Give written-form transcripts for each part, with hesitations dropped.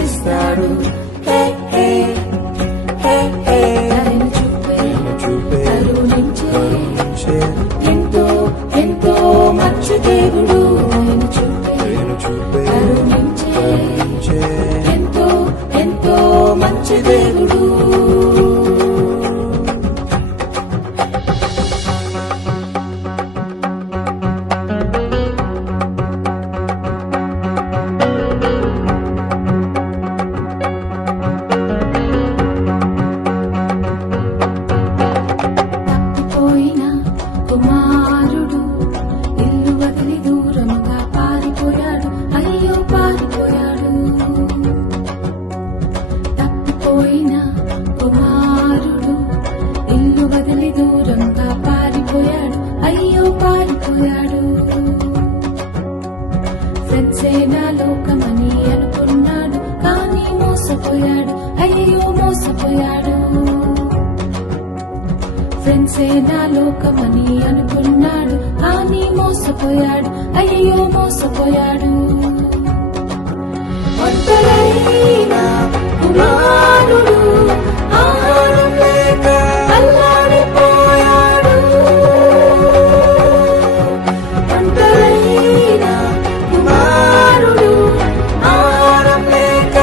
నడిపిస్తాడు. కరుణించే ఎంతో ఎంతో మంచి దేవుడు. కరుణించే ఎంతో ఎంతో మంచి దేవుడు. కుమారుడు ఇల్లు వదిలి దూరంగా పారిపోయాడు. అయ్యో పారిపోయాడు. తప్పిపోయిన కుమారుడు ఇల్లు వదిలి దూరంగా పారిపోయాడు. అయ్యో పారిపోయాడు. ఫ్రెండ్సే నా లోకమని అనుకున్నాడు, కానీ మోసపోయాడు. అయ్యో మోసపోయాడు. ఫ్రెండ్సే నా లోకమని అనుకున్నాడు, కానీ మోసపోయాడు. అయ్యో మోసపోయాడు. ఒంటరైన కుమారుడు ఆహారం లేక అల్లాడిపోయాడు. ఒంటరైన కుమారుడు ఆహారం లేక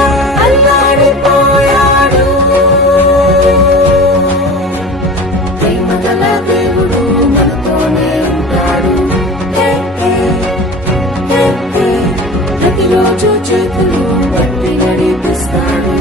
అల్లాడిపోయాడు. ప్రేమగల దేవుడు మనతోనే ఉంటాడు. ప్రతిరోజు చేతులు పట్టి నడిపిస్తాడు.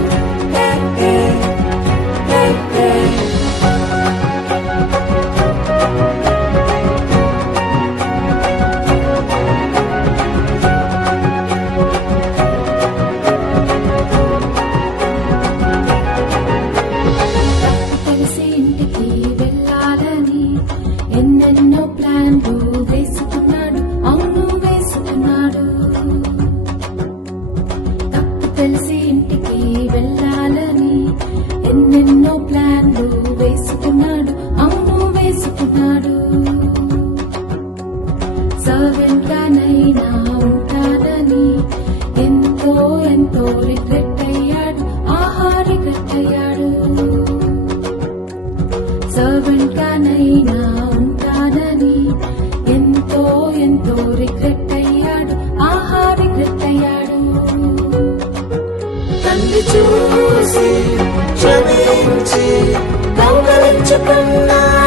కలిసి ఇంటికి వెళ్ళాలని ఎన్నెన్నో ప్లాన్లు వేసుకున్నాడు. అవును వేసుకున్నాడు. తప్పు తెలిసి ఇంటికి వెళ్ళాలని ఎన్నెన్నో ప్లాన్లు వేసుకున్నాడు. అవును వేసుకున్నాడు. సర్వెంట్ గానైనా ఉంటానని ఎంతో ఎంతో రిగ్రెట్ అయ్యాడు. ఆహా రిగ్రెట్ అయ్యాడు. సర్వెంట్ గానైనా ఉంటానని ఎంతో ఎంతో రిగ్రెట్ అయ్యాడు. ఆహా రిగ్రెట్ అయ్యాడు. తండ్రి చూసి క్షమించి దొంగలించుకున్నాడు.